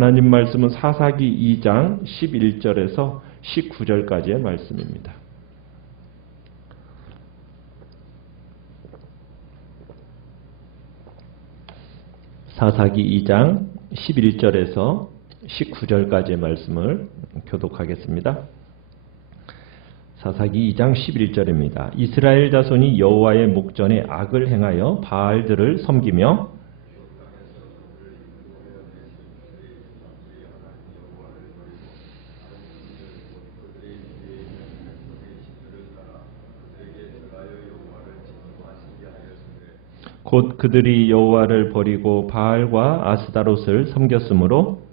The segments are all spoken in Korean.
하나님 말씀은 사사기 2장 11절에서 19절까지의 말씀입니다. 사사기 2장 11절에서 19절까지의 말씀을 교독하겠습니다. 사사기 2장 11절입니다. 이스라엘 자손이 여호와의 목전에 악을 행하여 바알들을 섬기며 곧 그들이 여호와를 버리고 바알과 아스다롯을 섬겼으므로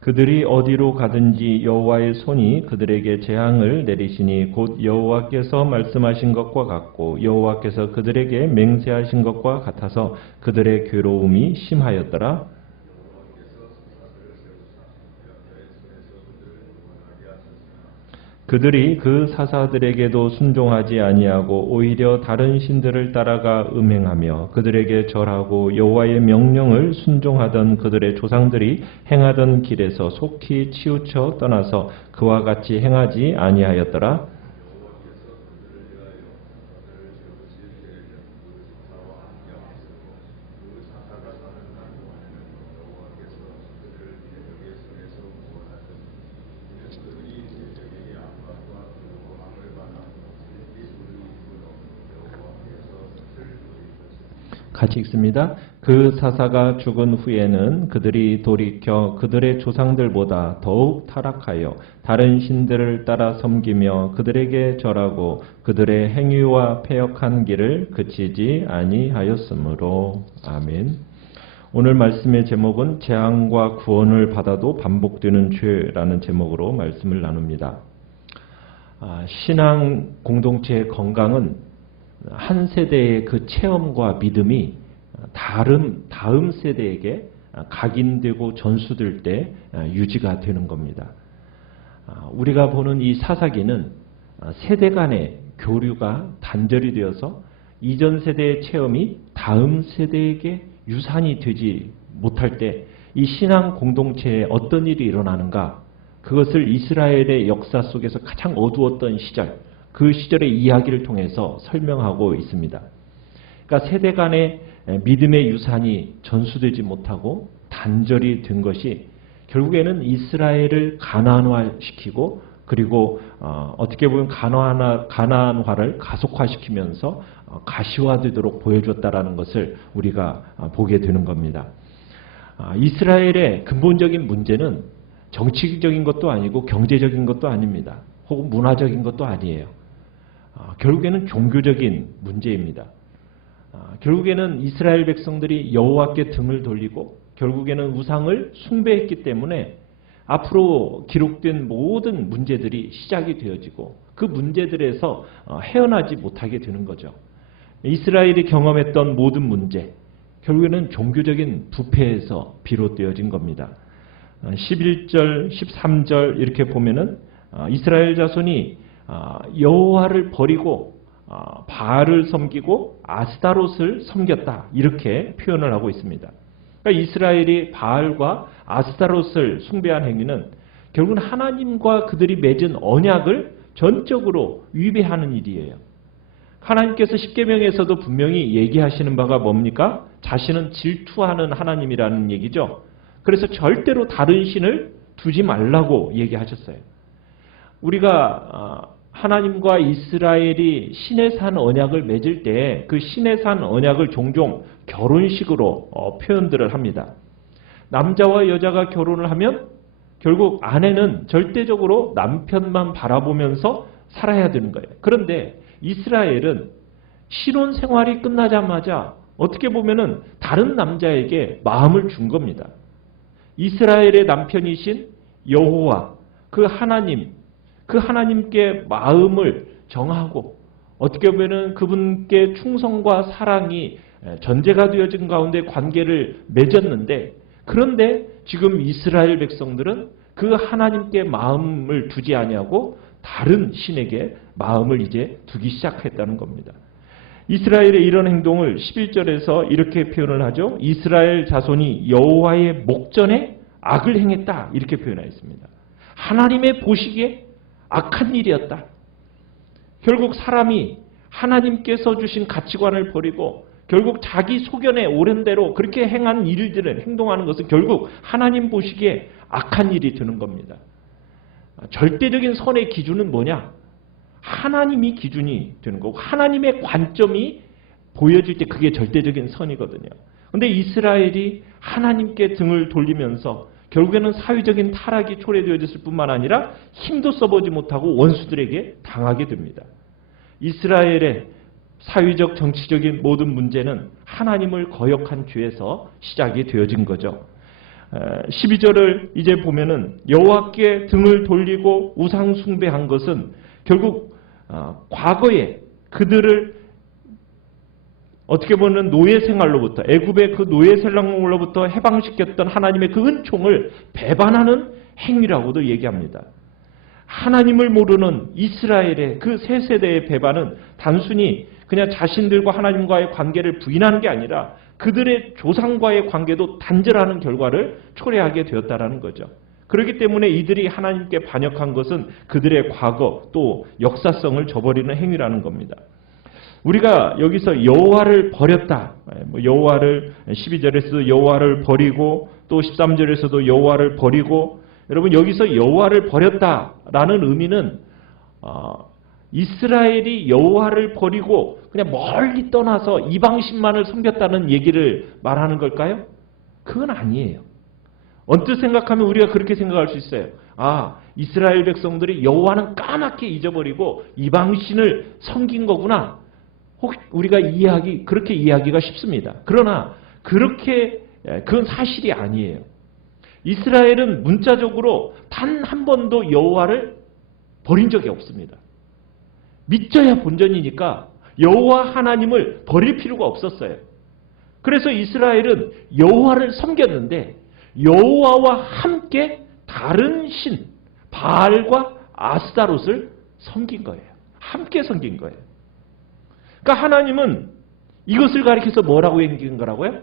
그들이 어디로 가든지 여호와의 손이 그들에게 재앙을 내리시니 곧 여호와께서 말씀하신 것과 같고 여호와께서 그들에게 맹세하신 것과 같아서 그들의 괴로움이 심하였더라. 그들이 그 사사들에게도 순종하지 아니하고 오히려 다른 신들을 따라가 음행하며 그들에게 절하고 여호와의 명령을 순종하던 그들의 조상들이 행하던 길에서 속히 치우쳐 떠나서 그와 같이 행하지 아니하였더라. 같이 읽습니다. 그 사사가 죽은 후에는 그들이 돌이켜 그들의 조상들보다 더욱 타락하여 다른 신들을 따라 섬기며 그들에게 절하고 그들의 행위와 패역한 길을 그치지 아니하였으므로. 아멘. 오늘 말씀의 제목은 재앙과 구원을 받아도 반복되는 죄라는 제목으로 말씀을 나눕니다. 신앙 공동체의 건강은 한 세대의 그 체험과 믿음이 다음 세대에게 각인되고 전수될 때 유지가 되는 겁니다. 우리가 보는 이 사사기는 세대 간의 교류가 단절이 되어서 이전 세대의 체험이 다음 세대에게 유산이 되지 못할 때 이 신앙 공동체에 어떤 일이 일어나는가, 그것을 이스라엘의 역사 속에서 가장 어두웠던 시절, 그 시절의 이야기를 통해서 설명하고 있습니다. 그러니까 세대 간의 믿음의 유산이 전수되지 못하고 단절이 된 것이 결국에는 이스라엘을 가나안화시키고 그리고 어떻게 보면 가나안화를 가속화시키면서 가시화되도록 보여줬다라는 것을 우리가 보게 되는 겁니다. 이스라엘의 근본적인 문제는 정치적인 것도 아니고 경제적인 것도 아닙니다. 혹은 문화적인 것도 아니에요. 결국에는 종교적인 문제입니다. 결국에는 이스라엘 백성들이 여호와께 등을 돌리고 결국에는 우상을 숭배했기 때문에 앞으로 기록된 모든 문제들이 시작이 되어지고 그 문제들에서 헤어나지 못하게 되는 거죠. 이스라엘이 경험했던 모든 문제, 결국에는 종교적인 부패에서 비롯되어진 겁니다. 11절, 13절 이렇게 보면은 이스라엘 자손이 여호와를 버리고 바알을 섬기고 아스타롯을 섬겼다, 이렇게 표현을 하고 있습니다. 그러니까 이스라엘이 바알과 아스타롯을 숭배한 행위는 결국은 하나님과 그들이 맺은 언약을 전적으로 위배하는 일이에요. 하나님께서 십계명에서도 분명히 얘기하시는 바가 뭡니까? 자신은 질투하는 하나님이라는 얘기죠. 그래서 절대로 다른 신을 두지 말라고 얘기하셨어요. 우리가 하나님과 이스라엘이 시내산 언약을 맺을 때 그 시내산 언약을 종종 결혼식으로 표현들을 합니다. 남자와 여자가 결혼을 하면 결국 아내는 절대적으로 남편만 바라보면서 살아야 되는 거예요. 그런데 이스라엘은 신혼 생활이 끝나자마자 어떻게 보면은 다른 남자에게 마음을 준 겁니다. 이스라엘의 남편이신 여호와, 그 하나님께 마음을 정하고 어떻게 보면은 그분께 충성과 사랑이 전제가 되어진 가운데 관계를 맺었는데, 그런데 지금 이스라엘 백성들은 그 하나님께 마음을 두지 아니하고 다른 신에게 마음을 이제 두기 시작했다는 겁니다. 이스라엘의 이런 행동을 11절에서 이렇게 표현을 하죠. 이스라엘 자손이 여호와의 목전에 악을 행했다, 이렇게 표현하였습니다. 하나님의 보시기에 악한 일이었다. 결국 사람이 하나님께서 주신 가치관을 버리고 결국 자기 소견에 오른 대로 그렇게 행한 일들을 행동하는 것은 결국 하나님 보시기에 악한 일이 되는 겁니다. 절대적인 선의 기준은 뭐냐? 하나님이 기준이 되는 거고 하나님의 관점이 보여질 때 그게 절대적인 선이거든요. 그런데 이스라엘이 하나님께 등을 돌리면서 결국에는 사회적인 타락이 초래되어졌을 뿐만 아니라 힘도 써보지 못하고 원수들에게 당하게 됩니다. 이스라엘의 사회적 정치적인 모든 문제는 하나님을 거역한 죄에서 시작이 되어진 거죠. 12절을 이제 보면은 여호와께 등을 돌리고 우상 숭배한 것은 결국 과거에 그들을 어떻게 보면 노예 생활로부터 애굽의 그 노예 생활로부터 해방시켰던 하나님의 그 은총을 배반하는 행위라고도 얘기합니다. 하나님을 모르는 이스라엘의 그 세 세대의 배반은 단순히 그냥 자신들과 하나님과의 관계를 부인하는 게 아니라 그들의 조상과의 관계도 단절하는 결과를 초래하게 되었다는 거죠. 그렇기 때문에 이들이 하나님께 반역한 것은 그들의 과거 또 역사성을 저버리는 행위라는 겁니다. 우리가 여기서 여호와를 버렸다. 여호와를 12절에서도 여호와를 버리고 또 13절에서도 여호와를 버리고 여러분 여기서 여호와를 버렸다라는 의미는 이스라엘이 여호와를 버리고 그냥 멀리 떠나서 이방신만을 섬겼다는 얘기를 말하는 걸까요? 그건 아니에요. 언뜻 생각하면 우리가 그렇게 생각할 수 있어요. 아, 이스라엘 백성들이 여호와는 까맣게 잊어버리고 이방신을 섬긴 거구나. 혹 우리가 그렇게 이해하기가 쉽습니다. 그러나 그건 사실이 아니에요. 이스라엘은 문자적으로 단 한 번도 여호와를 버린 적이 없습니다. 믿져야 본전이니까 여호와 하나님을 버릴 필요가 없었어요. 그래서 이스라엘은 여호와를 섬겼는데 여호와와 함께 다른 신 바알과 아스타롯을 섬긴 거예요. 함께 섬긴 거예요. 그러니까 하나님은 이것을 가리켜서 뭐라고 얘기한 거라고요?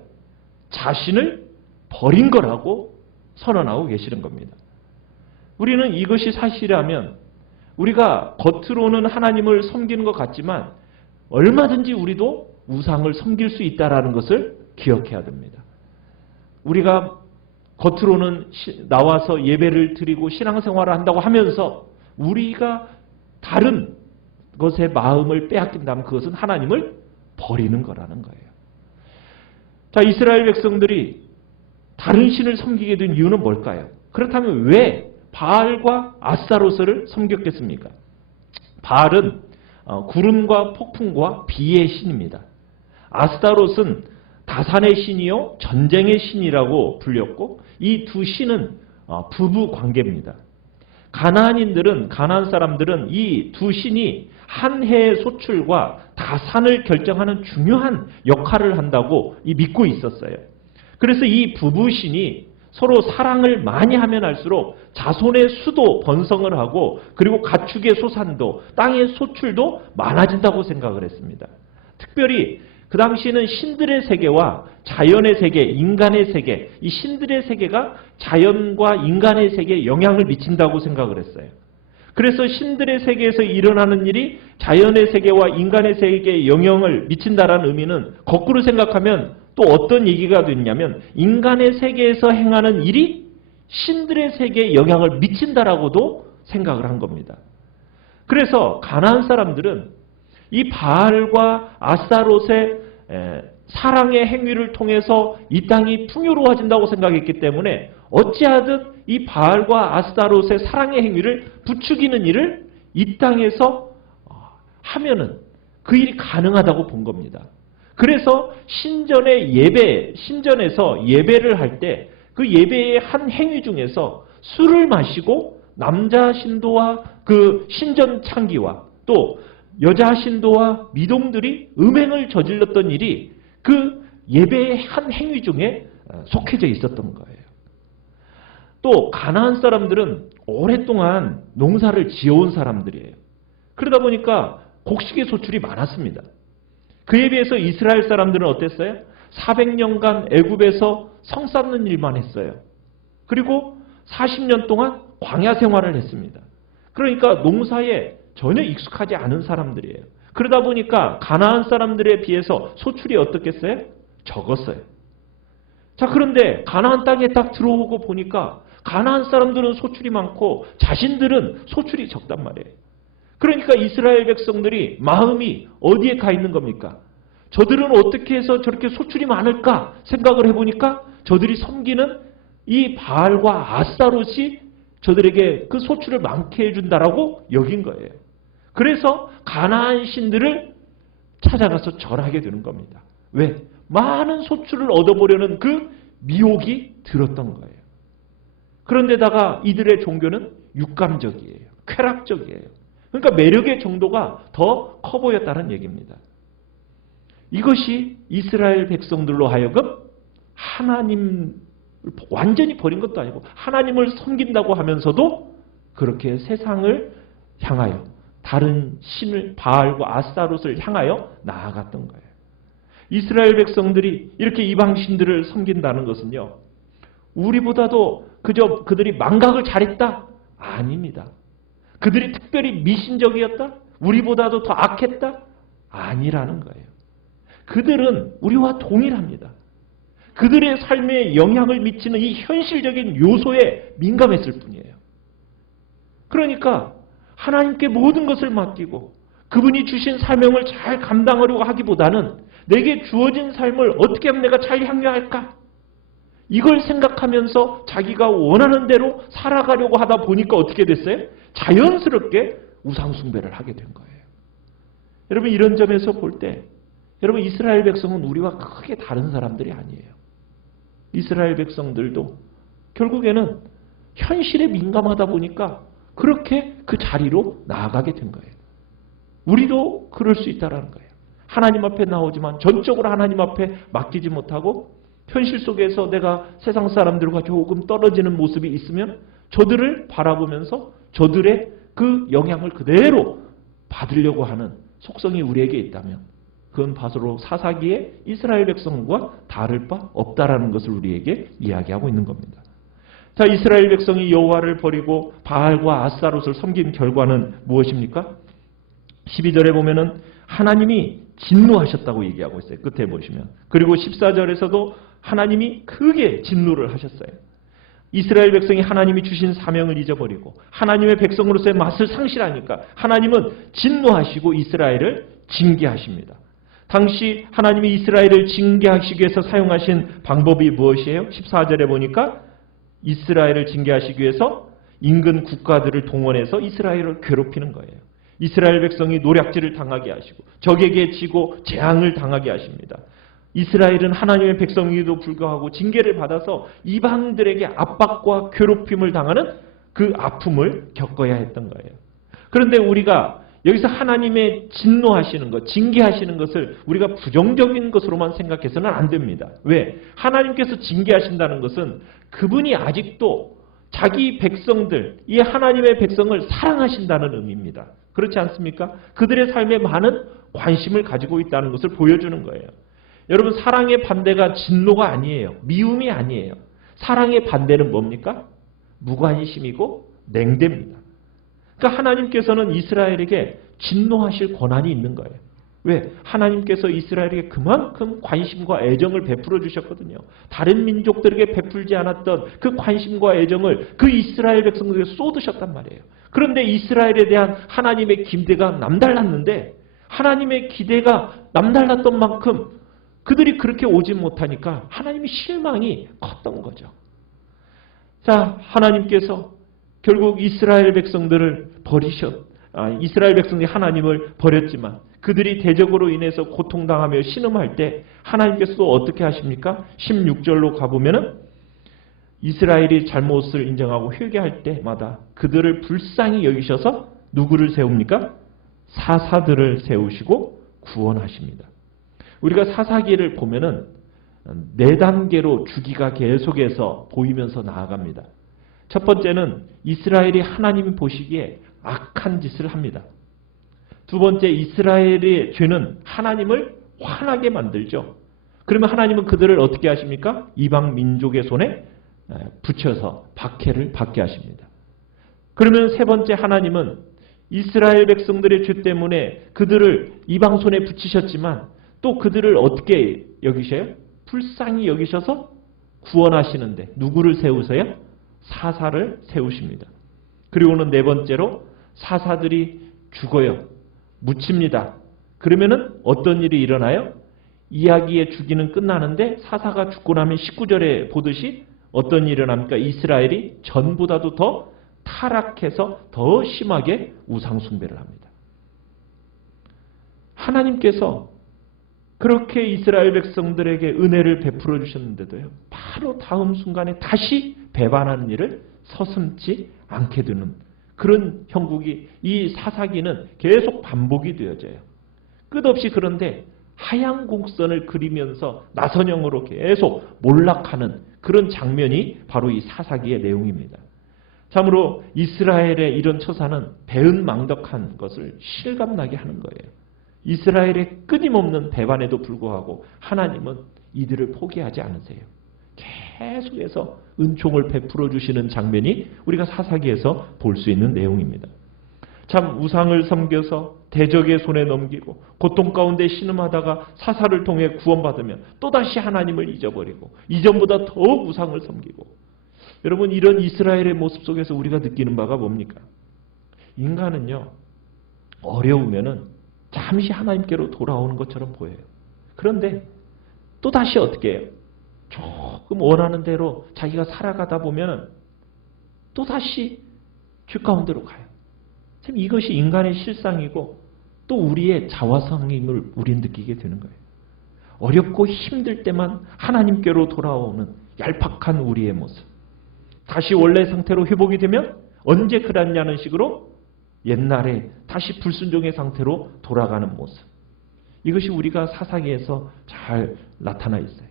자신을 버린 거라고 선언하고 계시는 겁니다. 우리는 이것이 사실이라면 우리가 겉으로는 하나님을 섬기는 것 같지만 얼마든지 우리도 우상을 섬길 수 있다는 것을 기억해야 됩니다. 우리가 겉으로는 나와서 예배를 드리고 신앙생활을 한다고 하면서 우리가 다른 것에 마음을 빼앗긴다면 그것은 하나님을 버리는 거라는 거예요. 자, 이스라엘 백성들이 다른 신을 섬기게 된 이유는 뭘까요? 그렇다면 왜 바알과 아스타롯을 섬겼겠습니까? 바알은 구름과 폭풍과 비의 신입니다. 아스타롯은 다산의 신이요 전쟁의 신이라고 불렸고 이 두 신은 부부 관계입니다. 가나안 사람들은 이 두 신이 한 해의 소출과 다산을 결정하는 중요한 역할을 한다고 믿고 있었어요. 그래서 이 부부신이 서로 사랑을 많이 하면 할수록 자손의 수도 번성을 하고 그리고 가축의 소산도 땅의 소출도 많아진다고 생각을 했습니다. 특별히 그 당시에는 신들의 세계와 자연의 세계, 인간의 세계, 이 신들의 세계가 자연과 인간의 세계에 영향을 미친다고 생각을 했어요. 그래서 신들의 세계에서 일어나는 일이 자연의 세계와 인간의 세계에 영향을 미친다라는 의미는 거꾸로 생각하면 또 어떤 얘기가 됐냐면 인간의 세계에서 행하는 일이 신들의 세계에 영향을 미친다라고도 생각을 한 겁니다. 그래서 가나안 사람들은 이 바알과 아스타롯의 사랑의 행위를 통해서 이 땅이 풍요로워진다고 생각했기 때문에 어찌하든 이 바알과 아스타롯의 사랑의 행위를 부추기는 일을 이 땅에서 하면은 그 일이 가능하다고 본 겁니다. 그래서 신전에서 예배를 할 때 그 예배의 한 행위 중에서 술을 마시고 남자 신도와 그 신전 창기와 또 여자 신도와 미동들이 음행을 저질렀던 일이 그 예배의 한 행위 중에 속해져 있었던 거예요. 또 가나안 사람들은 오랫동안 농사를 지어온 사람들이에요. 그러다 보니까 곡식의 소출이 많았습니다. 그에 비해서 이스라엘 사람들은 어땠어요? 400년간 애굽에서 성 쌓는 일만 했어요. 그리고 40년 동안 광야 생활을 했습니다. 그러니까 농사에 전혀 익숙하지 않은 사람들이에요. 그러다 보니까 가나안 사람들에 비해서 소출이 어떻겠어요? 적었어요. 자, 그런데 가나안 땅에 딱 들어오고 보니까 가나안 사람들은 소출이 많고 자신들은 소출이 적단 말이에요. 그러니까 이스라엘 백성들이 마음이 어디에 가 있는 겁니까? 저들은 어떻게 해서 저렇게 소출이 많을까 생각을 해보니까 저들이 섬기는 이 바알과 아스타롯이 저들에게 그 소출을 많게 해준다라고 여긴 거예요. 그래서 가나안 신들을 찾아가서 절하게 되는 겁니다. 왜? 많은 소출을 얻어보려는 그 미혹이 들었던 거예요. 그런데다가 이들의 종교는 육감적이에요. 쾌락적이에요. 그러니까 매력의 정도가 더 커 보였다는 얘기입니다. 이것이 이스라엘 백성들로 하여금 하나님을 완전히 버린 것도 아니고 하나님을 섬긴다고 하면서도 그렇게 세상을 향하여 다른 신을 바알과 아스타롯을 향하여 나아갔던 거예요. 이스라엘 백성들이 이렇게 이방신들을 섬긴다는 것은요. 우리보다도 그저 그들이 망각을 잘했다? 아닙니다. 그들이 특별히 미신적이었다? 우리보다도 더 악했다? 아니라는 거예요. 그들은 우리와 동일합니다. 그들의 삶에 영향을 미치는 이 현실적인 요소에 민감했을 뿐이에요. 그러니까 하나님께 모든 것을 맡기고 그분이 주신 사명을 잘 감당하려고 하기보다는 내게 주어진 삶을 어떻게 하면 내가 잘 향유할까? 이걸 생각하면서 자기가 원하는 대로 살아가려고 하다 보니까 어떻게 됐어요? 자연스럽게 우상숭배를 하게 된 거예요. 여러분 이런 점에서 볼 때 여러분 이스라엘 백성은 우리와 크게 다른 사람들이 아니에요. 이스라엘 백성들도 결국에는 현실에 민감하다 보니까 그렇게 그 자리로 나아가게 된 거예요. 우리도 그럴 수 있다는 거예요. 하나님 앞에 나오지만 전적으로 하나님 앞에 맡기지 못하고 현실 속에서 내가 세상 사람들과 조금 떨어지는 모습이 있으면 저들을 바라보면서 저들의 그 영향을 그대로 받으려고 하는 속성이 우리에게 있다면 그건 바로 사사기의 이스라엘 백성과 다를 바 없다라는 것을 우리에게 이야기하고 있는 겁니다. 자, 이스라엘 백성이 여호와를 버리고 바알과 아스타롯을 섬긴 결과는 무엇입니까? 12절에 보면은 하나님이 진노하셨다고 얘기하고 있어요. 끝에 보시면. 그리고 14절에서도 하나님이 크게 진노를 하셨어요. 이스라엘 백성이 하나님이 주신 사명을 잊어버리고 하나님의 백성으로서의 맛을 상실하니까 하나님은 진노하시고 이스라엘을 징계하십니다. 당시 하나님이 이스라엘을 징계하시기 위해서 사용하신 방법이 무엇이에요? 14절에 보니까 이스라엘을 징계하시기 위해서 인근 국가들을 동원해서 이스라엘을 괴롭히는 거예요. 이스라엘 백성이 노략질을 당하게 하시고 적에게 지고 재앙을 당하게 하십니다. 이스라엘은 하나님의 백성이기도 불구하고 징계를 받아서 이방들에게 압박과 괴롭힘을 당하는 그 아픔을 겪어야 했던 거예요. 그런데 우리가 여기서 하나님의 진노하시는 것, 징계하시는 것을 우리가 부정적인 것으로만 생각해서는 안 됩니다. 왜? 하나님께서 징계하신다는 것은 그분이 아직도 자기 백성들, 이 하나님의 백성을 사랑하신다는 의미입니다. 그렇지 않습니까? 그들의 삶에 많은 관심을 가지고 있다는 것을 보여주는 거예요. 여러분 사랑의 반대가 진노가 아니에요. 미움이 아니에요. 사랑의 반대는 뭡니까? 무관심이고 냉대입니다. 그러니까 하나님께서는 이스라엘에게 진노하실 권한이 있는 거예요. 왜? 하나님께서 이스라엘에게 그만큼 관심과 애정을 베풀어 주셨거든요. 다른 민족들에게 베풀지 않았던 그 관심과 애정을 그 이스라엘 백성들에게 쏟으셨단 말이에요. 그런데 이스라엘에 대한 하나님의 기대가 남달랐는데 하나님의 기대가 남달랐던 만큼 그들이 그렇게 오지 못하니까 하나님의 실망이 컸던 거죠. 자, 하나님께서 결국 이스라엘 백성들을 이스라엘 백성들이 하나님을 버렸지만 그들이 대적으로 인해서 고통당하며 신음할 때 하나님께서 또 어떻게 하십니까? 16절로 가보면은 이스라엘이 잘못을 인정하고 회개할 때마다 그들을 불쌍히 여기셔서 누구를 세웁니까? 사사들을 세우시고 구원하십니다. 우리가 사사기를 보면은 4단계로 주기가 계속해서 보이면서 나아갑니다. 첫 번째는 이스라엘이 하나님이 보시기에 악한 짓을 합니다. 두 번째, 이스라엘의 죄는 하나님을 화나게 만들죠. 그러면 하나님은 그들을 어떻게 하십니까? 이방 민족의 손에 붙여서 박해를 받게 하십니다. 그러면 세 번째, 하나님은 이스라엘 백성들의 죄 때문에 그들을 이방 손에 붙이셨지만 또 그들을 어떻게 여기셔요? 불쌍히 여기셔서 구원하시는데 누구를 세우세요? 사사를 세우십니다. 그리고는 네 번째로 사사들이 죽어요. 묻힙니다. 그러면은 어떤 일이 일어나요? 이야기의 주기는 끝나는데 사사가 죽고 나면 19절에 보듯이 어떤 일이 일어납니까? 이스라엘이 전보다도 더 타락해서 더 심하게 우상숭배를 합니다. 하나님께서 그렇게 이스라엘 백성들에게 은혜를 베풀어 주셨는데도요, 바로 다음 순간에 다시 배반하는 일을 서슴지 않게 되는 그런 형국이, 이 사사기는 계속 반복이 되어져요. 끝없이. 그런데 하얀 곡선을 그리면서 나선형으로 계속 몰락하는 그런 장면이 바로 이 사사기의 내용입니다. 참으로 이스라엘의 이런 처사는 배은망덕한 것을 실감나게 하는 거예요. 이스라엘의 끊임없는 배반에도 불구하고 하나님은 이들을 포기하지 않으세요. 계속해서 은총을 베풀어 주시는 장면이 우리가 사사기에서 볼 수 있는 내용입니다. 참 우상을 섬겨서 대적의 손에 넘기고 고통 가운데 신음하다가 사사를 통해 구원받으면 또다시 하나님을 잊어버리고 이전보다 더욱 우상을 섬기고, 여러분, 이런 이스라엘의 모습 속에서 우리가 느끼는 바가 뭡니까? 인간은요, 어려우면은 잠시 하나님께로 돌아오는 것처럼 보여요. 그런데 또다시 어떻게 해요? 조금 원하는 대로 자기가 살아가다 보면 또다시 죄 가운데로 가요. 참 이것이 인간의 실상이고 또 우리의 자화상임을 우린 느끼게 되는 거예요. 어렵고 힘들 때만 하나님께로 돌아오는 얄팍한 우리의 모습. 다시 원래 상태로 회복이 되면 언제 그랬냐는 식으로 옛날에 다시 불순종의 상태로 돌아가는 모습. 이것이 우리가 사사기에서 잘 나타나 있어요.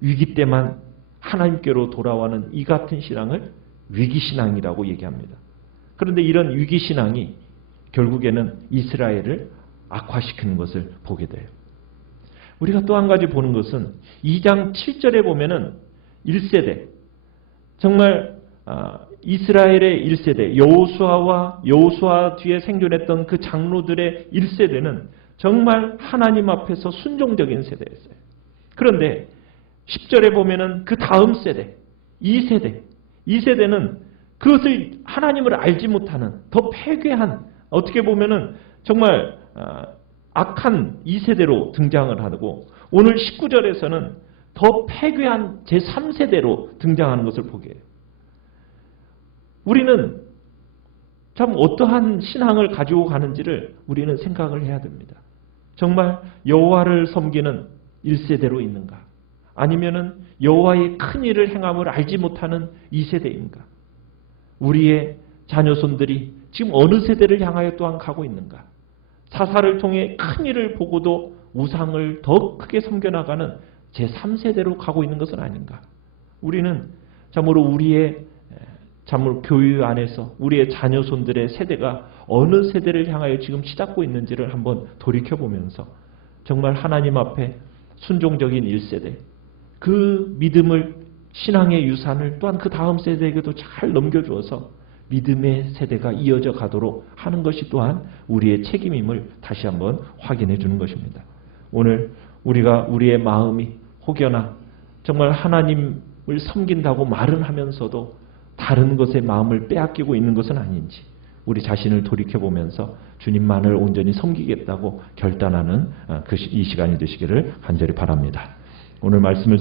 위기 때만 하나님께로 돌아와는 이 같은 신앙을 위기신앙이라고 얘기합니다. 그런데 이런 위기신앙이 결국에는 이스라엘을 악화시키는 것을 보게 돼요. 우리가 또 한 가지 보는 것은 2장 7절에 보면은 1세대, 정말 이스라엘의 1세대, 여호수아 뒤에 생존했던 그 장로들의 1세대는 정말 하나님 앞에서 순종적인 세대였어요. 그런데 10절에 보면은 그 다음 세대, 2세대는 그것을 하나님을 알지 못하는 더 패괴한, 어떻게 보면은 정말 악한 2세대로 등장을 하고, 오늘 19절에서는 더 패괴한 제3세대로 등장하는 것을 보게 해요. 우리는 참 어떠한 신앙을 가지고 가는지를 우리는 생각을 해야 됩니다. 정말 여호와를 섬기는 1세대로 있는가? 아니면은 여호와의 큰 일을 행함을 알지 못하는 2세대인가? 우리의 자녀손들이 지금 어느 세대를 향하여 또한 가고 있는가? 사사를 통해 큰 일을 보고도 우상을 더 크게 섬겨나가는 제3세대로 가고 있는 것은 아닌가? 우리는 참으로 우리의 교회 안에서 우리의 자녀손들의 세대가 어느 세대를 향하여 지금 치닫고 있는지를 한번 돌이켜보면서 정말 하나님 앞에 순종적인 1세대, 그 믿음을, 신앙의 유산을 또한 그 다음 세대에게도 잘 넘겨주어서 믿음의 세대가 이어져 가도록 하는 것이 또한 우리의 책임임을 다시 한번 확인해 주는 것입니다. 오늘 우리가 우리의 마음이 혹여나 정말 하나님을 섬긴다고 말은 하면서도 다른 것에 마음을 빼앗기고 있는 것은 아닌지 우리 자신을 돌이켜보면서 주님만을 온전히 섬기겠다고 결단하는 이 시간이 되시기를 간절히 바랍니다. 오늘 말씀을